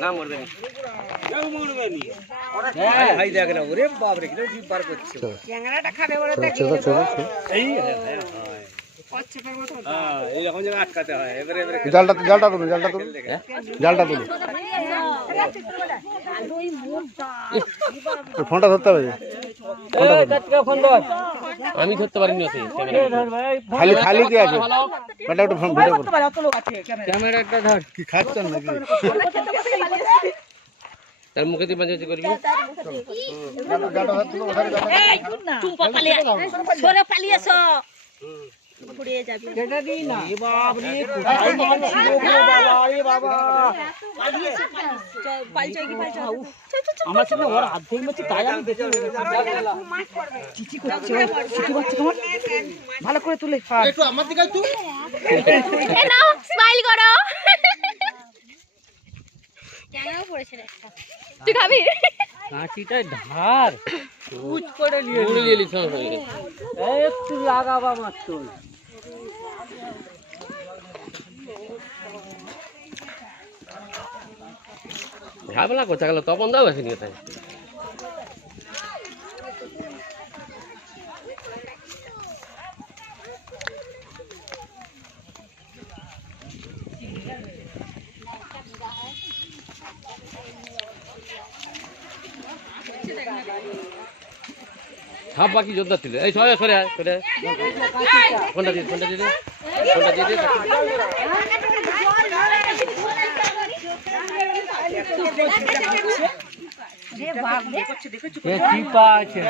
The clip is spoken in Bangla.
না মরবে ছেড়ে ছেড়ে জালটা জালটা তুলুন জালটা তুলুন। জালটা তুলুন। ফোনটা ধরতে হবে যে। আমি ধরতে পারিনি ওকে খালি খালি কি আছে? ওটা একটু ফোন ভিডিও ক্যামেরা একটা ধর। কি খাচ্ছেন নাকি? তার মুখে দিয়ে বাজাতে করবি এই চুম্পা পালিয়ে সরে পালিয়েছ ঘুরিয়ে যাবি। কেটে দিই না। পালিয়েছে পালিয়েছে কি পালিয়েছে আমার সঙ্গে ওর অর্ধেক মধ্যে তাই আমি বেঁচে করছে ও করছে কেমন ভালো করে তুলে একটু আমার দিকে তুই স্মাইল করো। খাবি? কাঁচিটা ধার করে নিয়ে নিয়ে। একটু লাগাবা মাত্র ঝামেলা করছে গেল তপন দাও আসেনি কোথায় সাপ বাকি যোদ্ধা ছিল এই সরে সরে সরে ফোনটা দিয়ে ফোনটা দিয়ে ফোনটা দিয়ে দে এ চিপা আছে